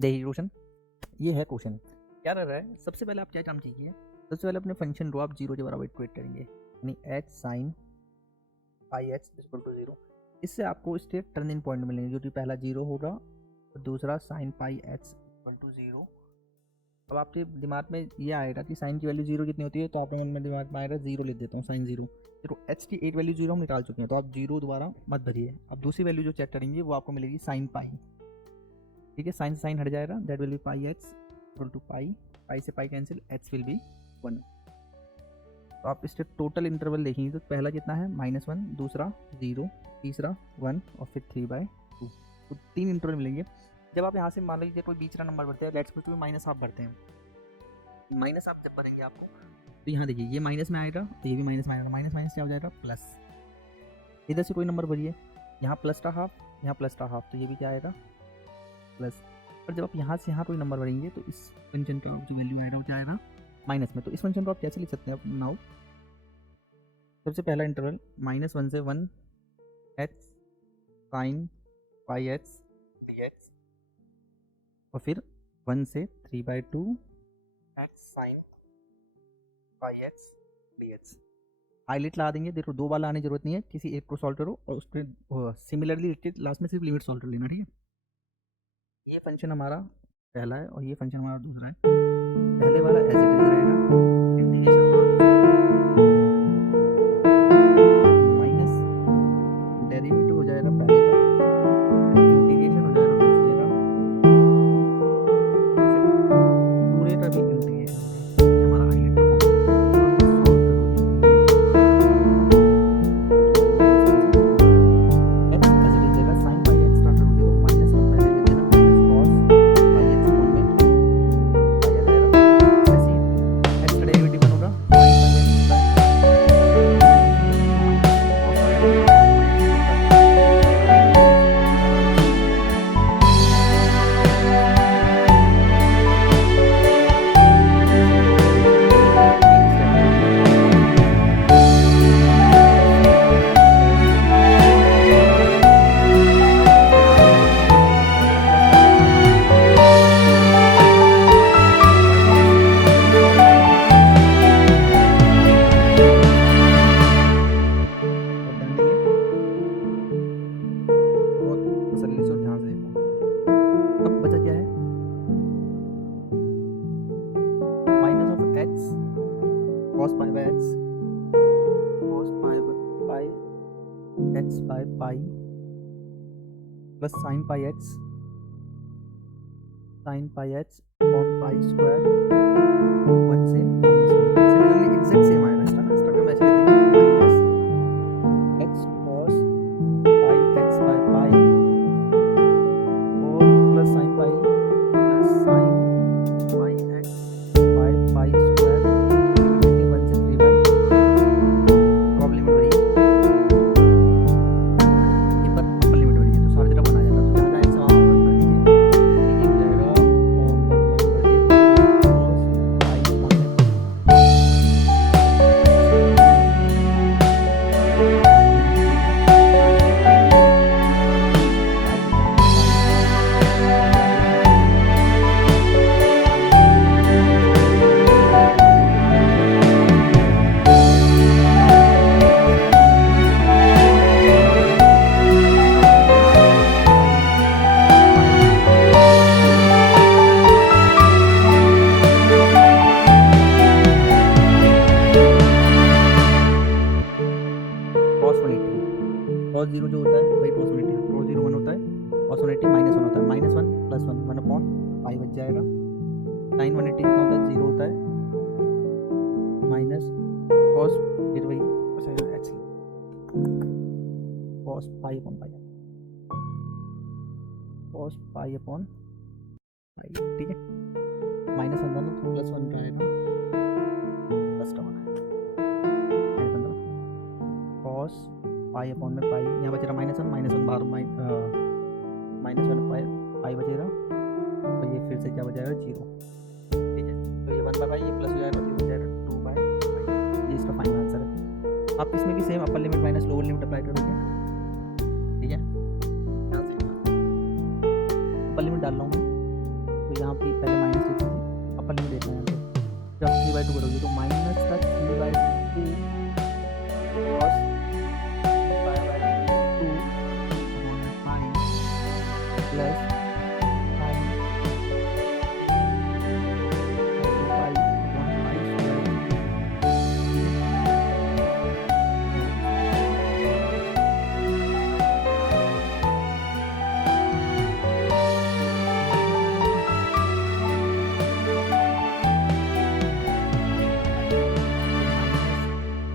देखिए क्वेश्चन, ये है क्वेश्चन क्या रह रहा है। सबसे पहले आप क्या काम कीजिए, सबसे पहले अपने फंक्शन रो आप 0 के बराबर इक्वेट करेंगे, यानी H sine pi H equal to 0। इससे आपको इसके टर्न इन पॉइंट मिलेंगे, जो कि पहला 0 होगा और दूसरा sine pi H equal to 0। अब आपके दिमाग में ये आएगा कि साइन की वैल्यू 0 कितनी होती है, तो आपके मन में दिमाग में आएगा 0 लिख देता हूँ, साइन 0। तो एच की एक वैल्यू 0 हम निकाल चुके हैं, तो आप 0 दोबारा मत भरिए। अब दूसरी वैल्यू जो चेक करेंगे वो आपको मिलेगी साइन पाई। ठीक है, साइन साइन हट जाएगा, that will be pi H equal to pi, pi से pi cancel, h will be 1। तो आप इसके टोटल इंटरवल देखेंगे तो पहला कितना है -1, दूसरा 0, तीसरा 1 और फिर 3/2। तो 3 इंटरवल मिलेंगे। जब आप यहाँ से मान लीजिए कोई बीच का नंबर भरते हैं, लेट्स सपोज माइनस हाफ भरते हैं, माइनस हाफ जब भरेंगे आपको तो यहाँ देखिए ये माइनस में आएगा तो ये भी माइनस में आएगा, माइनस माइनस क्या हो जाएगा प्लस। इधर से कोई नंबर भरिए, यहाँ प्लस का हाफ, यहाँ प्लस का हाफ, तो ये भी क्या आएगा प्लस। और जब आप यहाँ से यहाँ कोई नंबर भरेंगे तो इस फंक्शन का जो वैल्यू आएगा वो क्या आएगा माइनस में। तो इस फंक्शन को आप कैसे लिख सकते हैं अब नाउ। सबसे पहला इंटरवल -1 से 1 h sine pi h d x, और फिर 1 से 3/2 h sine pi h d x. Highlight ला देंगे, देखो 2 बार लाने की जरूरत नहीं है, किसी एक को सॉल्व करो और उस पर सिमिलरली लास्ट में सिर्फ लिमिट सॉल्व कर लेना। ठीक है, ये फंक्शन हमारा पहला है और ये फंक्शन हमारा दूसरा है। पहले वाला एज इट इज रहेगा, इंटीग्रेशन माइनस डेरिवेटिव हो जाएगा पहले का, इंटीग्रेशन हो जाएगा दूसरे का, पूरे का भी इंटीग्रेशन हमारा हाईलाइट का cos pi by x, cos pi by x by pi plus sin pi x upon pi square 1 से -1। सिमिलरली एग्जैक्ट सेम आएगा इसका ना, इसका हम ऐसे लिखते हैं -x cos pi x by pi और plus sin pi plus sin pi x by pi square 1 से 3/2। प्रॉब्लम हो रही है ये पर अपर लिमिट हो रही है, तो सारी तरफ 1 आ जाएगा, तो जहाँ जहाँ x वहाँ 1 कर दीजिए, ये हो जाएगा cos 0 जो होता है वही cos 180, cos 0 1 होता है, cos 180 -1 होता है, -1 + 1 1 अपॉन पाई बच जाएगा। sin 180 कितना होता है 0 होता है, माइनस cos फिर वही actually cos pi upon pi, cos pi upon pi. ठीक है, -1 था ना तो +1 रहेगा, प्लस का 1 cos पाई अपॉन में पाई, यहाँ बचेगा -1 बाहर -1 पाई बचेगा, तो ये फिर से क्या बचेगा 0। ठीक है, तो ये 1/पाई, ये प्लस हो जाएगा, तो ये हो जाएगा 2/पाई। ये इसका फाइनल आंसर है। आप इसमें भी same upper limit minus lower limit apply करोगे। ठीक है, अपर लिमिट डाल रहा हूँ मैं, यहाँ पे पहले माइनस दे दीजिए, अपर लिमिट देना है यहाँ पे। जब 3/2 करोगे तो माइनस का 3/2 cos pi/2 plus sin pi/2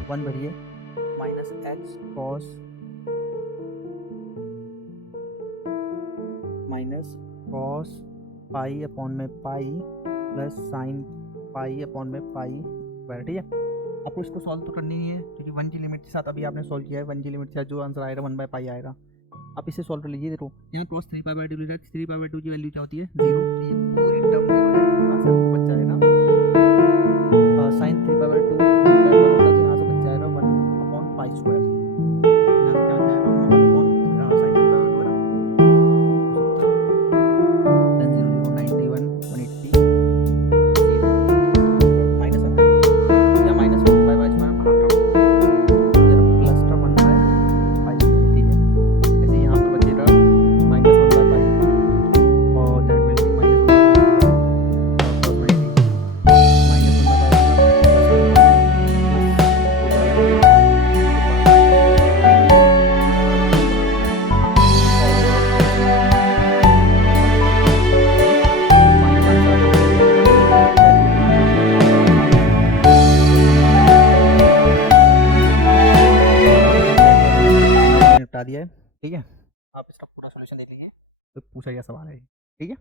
one भरिए minus x cos pi upon में pi plus sine pi upon में पाई स्क्वायर। ठीक है, आपको इसको सॉल्व तो करनी ही है क्योंकि 1 की लिमिट के साथ अभी आपने सॉल्व किया है। 1 की लिमिट के साथ जो आंसर आएगा 1/पाई आएगा। आप इसे सॉल्व कर लीजिए। देखो यहाँ cos 3π/2 ले रहा है, 3π/2 की वैल्यू क्या होती है 0, तो ये पूरी टर्म 0 है। यहाँ से आपको बच जाएगा साइन 3π/2 होता है 1 होता है, तो यहाँ से बच जाएगा 1/पाई स्क्वायर। यहाँ से क्या बच जाएगा 1/sin 3π/2 है ना, 10 0 0 91 180 माइनस है ना, या माइनस 1/पाई बाई में प्लस का 1/पाई। ठीक है, ऐसे यहाँ पर बचेगा माइनस 1/पाई और दैट विल बी माइनस 1/पाई और प्लस 90 माइनस 1/पाई निपटा दिया है। ठीक है, आप इसका पूरा सॉल्यूशन देख लीजिए, तो पूछा गया सवाल है। ठीक है।